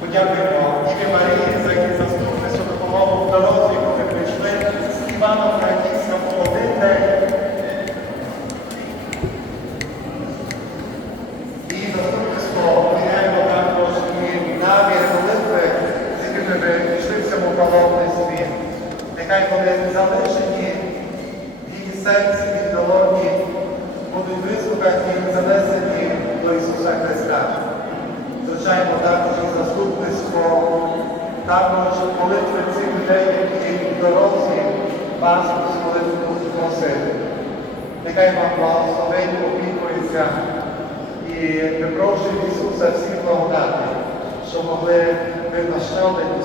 Подякуємо. коли залишені її серці і долоні будуть вислухані і занесені до Ісуса Христа. Звичайно, також і заступництво, також молитви цих людей, які в дорозі вас молитву будуть носити. Нехай вам благословить, опікується і випрошує Ісуса всіх благодати, що могли ви до щодень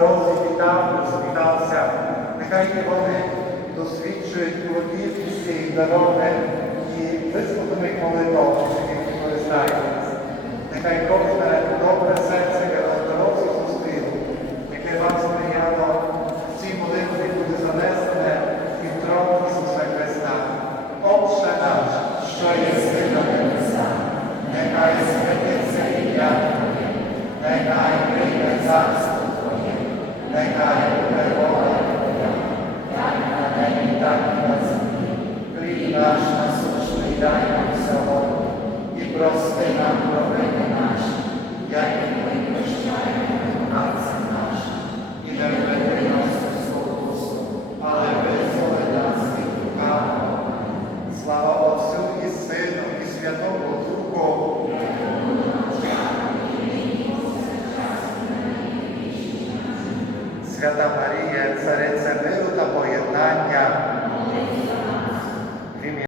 народу вітав, розвітався. Нехай і вони досвідчують плодівність цієї дороги. Отця провини наші, як і ми і не введи нас у але визволи нас від. Слава Отцю і Сину, і Святому Духу. Свята Марія, Цариця миру та поєднання.